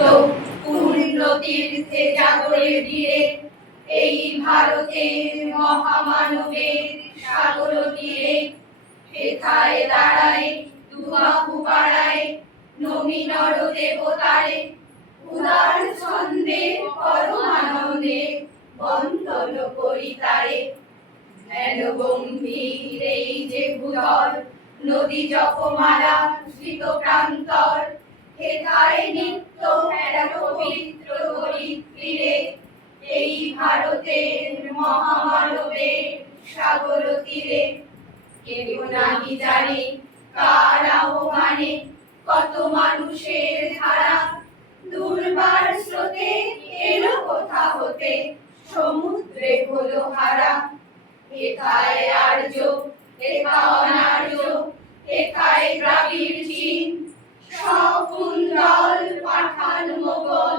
মুক্ত পূর্ণ তীর্থে জাগরে ধীরে এই ভারতের মহামানবের সাগর তীরে হেথায় দাঁড়ায় দুবাহু বাড়ায় নমি নর দেবতারে উদার ছন্দে পরমানন্দে বন্দন করি তারে ধ্যান গম্ভীর এই যে ভূধর নদী জপমালা ধৃত প্রান্তর হেথায় নিত্য এক পবিত্র ধরিত্রীরে এই ভারতের মহামানবের সাগর তীরে কেউ নাহি জানে কার আহ্বানে কত মানুষের ধারা দুর্বার স্রোতে এলো কোথা হতে সমুদ্রে হলো হারা হেথায় আর্য হেথা অনার্য হেথায় দ্রাবিড় চীন সকুন্দল পাঠান মোগল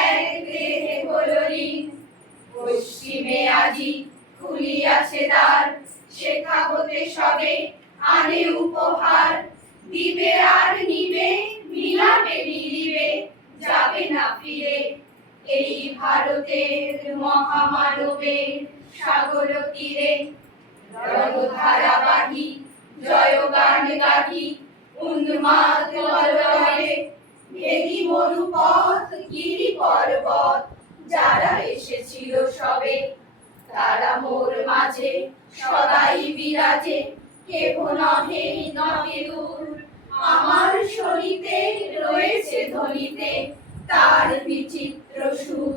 এক দেহে হলো লীন পশ্চিমে আজি খুলিয়াছে দ্বার সেথা হতে সবে আনে উপহার দিবে আর নিবে মিলাবে মিলিবে যাবে না ফিরে এই ভারতের মহামানবের সাগর তীরে রণধারাবাহী জয়গান গাহি উন্মাদ কলরবে ভেদি মরুপথ গিরি পর্বত যারা এসেছিল সবে তারা মোর মাঝে সদাই বিরাজে কেহ নহে নহে দূর আমার শরীতে রয়েছে ধ্বনিতে তার বিচিত্র সুর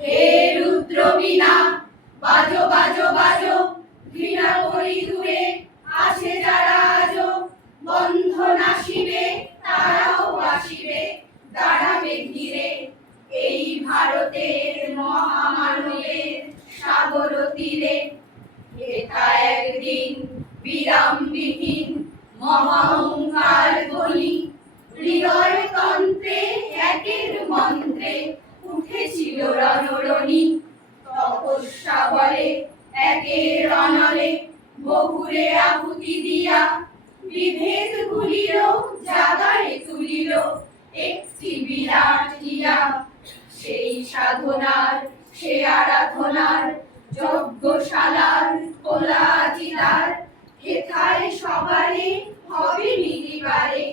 হে রুদ্র বীণা বাজো বাজো বাজো ঘৃণা করি দূরে আছে যারা আজো বন্ধন আসিবে তারাও আসিবে দাঁড়াবে ধীরে এই ভারতের মহামানবের সাগর তীরে হেথা একদিন বিরামবিহীন মহাহুঙ্কার ধ্বনি হৃদয় তন্ত্রে একের মন্ত্রে উঠেছিল রণরণী তপস্যা বলে একের অনলে বহুরে আহুতি দিয়া বিভেদ গুলিল জাগায় তুলিল একটি বিরাট হিয়া সেই সাধনার সে আরাধনার যজ্ঞশালার খোলা চিতার হেথায় সবারে হবে নিদিবারে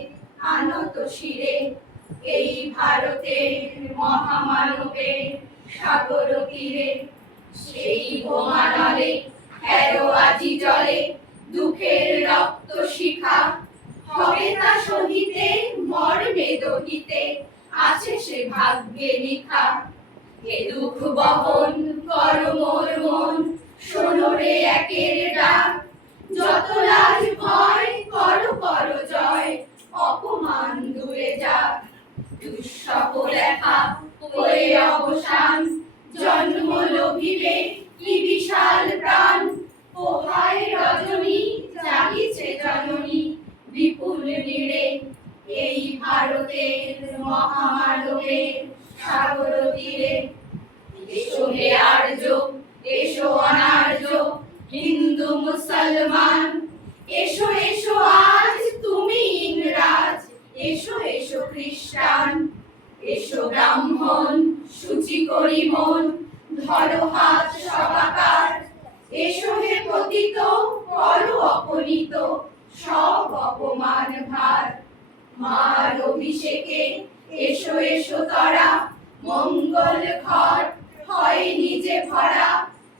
আনত শিরে এই ভারতের মহামানবের সাগর তীরে সেই বোমানলে হেরো আজি জলে দুঃখের রক্ত শিখা হবে তা সহিতে মর্মে দহিতে আছে সে ভাগ্যে লিখা হে দুঃখ বহন কর মোর মন শোনো রে একের ডাক যত লাজ ভয় কর কর জয় অপমান দূরে যাক দুঃসহ লেখা হয়ে অবসান জন্ম লোভিবে কি বিশাল প্রাণ পোহায় রজনী জাগিছে জননী বিপুল নীড়ে এই ভারতের মহামানবের সাগর তীরে এসো হে আর্য এসো অনার্য হিন্দু মুসলমান এসো এসো আজ তুমি ইংরাজ এসো এসো খ্রিস্টান এসো ব্রাহ্মণ সূচি করি মন ধরো হাত সবাকার এসো হে পতিত করো অপনীত সব অপমান ভার মার অভিষেকে এসো এসো তরা মঙ্গল ঘর হয় নিজে ভরা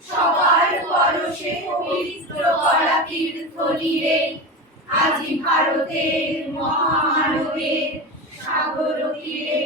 সবার পরশে পবিত্র করা তীর্থ নীরে আজি ভারতের মহামানবের সাগর তীরে